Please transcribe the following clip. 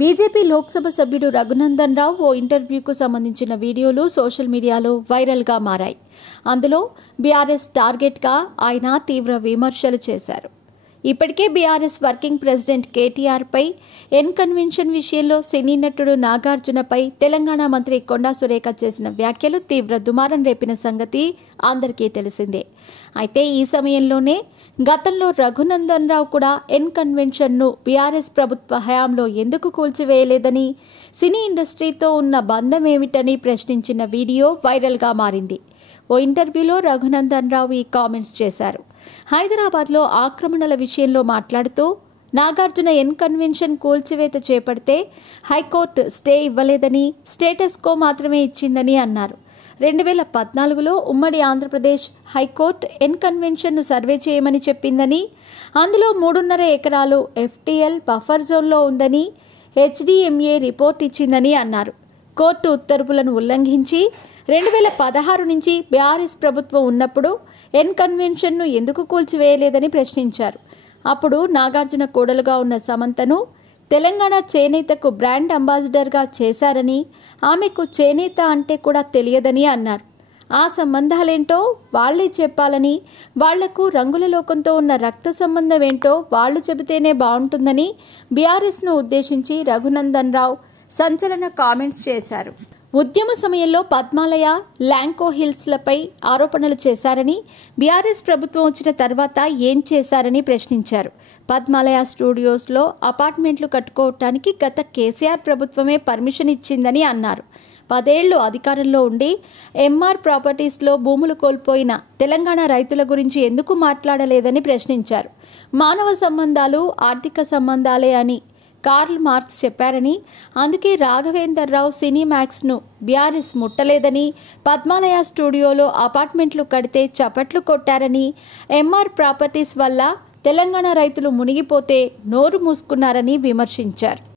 BJP Lok Sabha సభ్యుడు రఘునందన్ రావు ఓ ఇంటర్వ్యూకు సంబంధించిన వీడియోలు సోషల్ మీడియాలో వైరల్గా మారాయి. అందులో బీఆర్ఎస్ టార్గెట్గా ఆయన తీవ్ర విమర్శలు చేశారు. ఇప్పటికే బీఆర్ఎస్ వర్కింగ్ ప్రెసిడెంట్ కేటీఆర్పై కన్వెన్షన్ విషయంలో సినీ నటుడు నాగార్జునపై తెలంగాణ మంత్రి కొండా సురేఖ చేసిన వ్యాఖ్యలు తీవ్ర దుమారం రేపిన సంగతి అందరికీ తెలిసిందే. అయితే ఈ సమయంలోనే గతంలో రఘునందన్ రావు కూడా కన్వెన్షన్ను బీఆర్ఎస్ ప్రభుత్వ హయాంలో ఎందుకు కూల్చివేయలేదని, సినీ ఇండస్ట్రీతో ఉన్న బంధం ఏమిటని ప్రశ్నించిన వీడియో వైరల్గా మారింది. ఓ ఇంటర్వ్యూలో రఘునందన్ రావు ఈ కామెంట్స్ చేశారు. హైదరాబాద్లో ఆక్రమణల విషయంలో మాట్లాడుతూ, నాగార్జున కన్వెన్షన్ కూల్చివేత చేపడితే హైకోర్టు స్టే ఇవ్వలేదని, స్టేటస్ కో మాత్రమే ఇచ్చిందని అన్నారు. 2014లో ఉమ్మడి ఆంధ్రప్రదేశ్ హైకోర్టు కన్వెన్షన్ను సర్వే చేయమని చెప్పిందని, అందులో 3.5 ఎకరాలు FTL బఫర్ జోన్లో ఉందని HDMA రిపోర్ట్ ఇచ్చిందని అన్నారు. కోర్టు ఉత్తర్వులను ఉల్లంఘించి 2016 నుంచి బీఆర్ఎస్ ప్రభుత్వం ఉన్నప్పుడు కన్వెన్షన్ను ఎందుకు కూల్చివేయలేదని ప్రశ్నించారు. అప్పుడు నాగార్జున కోడలుగా ఉన్న సమంతను తెలంగాణ చేనేతకు బ్రాండ్ అంబాసిడర్గా చేశారని, ఆమెకు చేనేత అంటే కూడా తెలియదని అన్నారు. ఆ సంబంధాలేంటో వాళ్లే చెప్పాలని, వాళ్లకు రంగుల లోకంతో ఉన్న రక్త సంబంధం ఏంటో వాళ్లు చెబితేనే బాగుంటుందని బీఆర్ఎస్ను ఉద్దేశించి రఘునందన్ రావు సంచలన కామెంట్స్ చేశారు. ఉద్యమ సమయంలో పద్మాలయ, ల్యాంకో హిల్స్లపై ఆరోపణలు చేశారని, బీఆర్ఎస్ ప్రభుత్వం వచ్చిన తర్వాత ఏం చేశారని ప్రశ్నించారు. పద్మాలయ స్టూడియోస్లో అపార్ట్మెంట్లు కట్టుకోవటానికి గత కేసీఆర్ ప్రభుత్వమే పర్మిషన్ ఇచ్చిందని అన్నారు. 10 ఏళ్లు అధికారంలో ఉండి ఎంఆర్ ప్రాపర్టీస్లో భూములు కోల్పోయిన తెలంగాణ రైతుల గురించి ఎందుకు మాట్లాడలేదని ప్రశ్నించారు. మానవ సంబంధాలు ఆర్థిక సంబంధాలే అని కార్ల్ మార్క్స్ చెప్పారని, అందుకే రాఘవేందర్ రావు సినీమాక్స్ను బీఆర్ఎస్ ముట్టలేదని, పద్మాలయ స్టూడియోలో అపార్ట్మెంట్లు కడితే చప్పట్లు కొట్టారని, ఎంఆర్ ప్రాపర్టీస్ వల్ల తెలంగాణ రైతులు మునిగిపోతే నోరు మూసుకున్నారని విమర్శించారు.